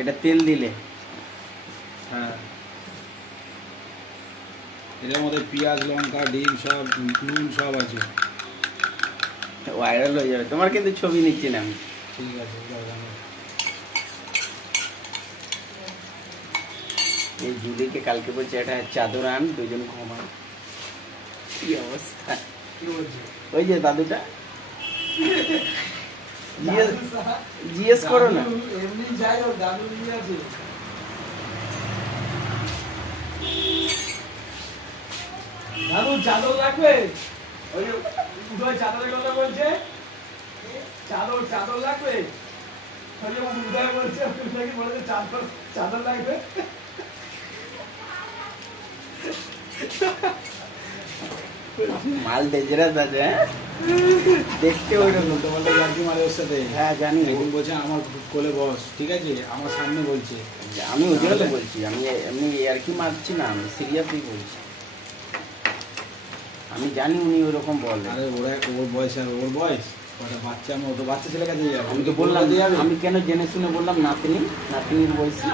এটা তেল দিলে, হ্যাঁ এটার মধ্যে পেঁয়াজ লঙ্কা ডিম সব নুন সব আছে। ভাইরাল হয়ে যাবে। তোমার কিন্তু ছবি নিচ্ছি না আমি। ঠিক আছে এই জুলিকে কালকে বলছে একটা চাদর আন, দুজন ঘুমাই। কি অবস্থা! কি বলছে? ওই যে দাদুটা, জিজ্ঞেস করো না। এমনি যাই হোক দাদু নিয়ে আছে। দাদু চাদর লাগবে? ওই যে উদয় চাদরের কথা বলছে, চাদর চাদর লাগবে? ওই যে উদয় বলছে, উদয় কি বলেছে চাদর চাদর লাগবে? মাল ডেঞ্জারাস আছে, হ্যাঁ দেখতে ওইরকম। তোমাদের গাড়ি মারে ওর সাথে। হ্যাঁ জানি। একদিন বলছে আমার কোলে বস, ঠিক আছে, আমার সামনে বলছে। আমি ওই জন্য তো বলছি, আমি এমনি আর কি মারছি না, আমি সিরিয়াসলি বলছি। আমি জানি উনি ওরকম বলে। আরে ওরা ওর বয়স আর ওর বয়স ওটা বাচ্চা, আমি তো বাচ্চা ছেলে কাছে যাবে। আমি তো বললাম, আমি কেন জেনে শুনে বললাম নাতনি, নাতনির বয়সী।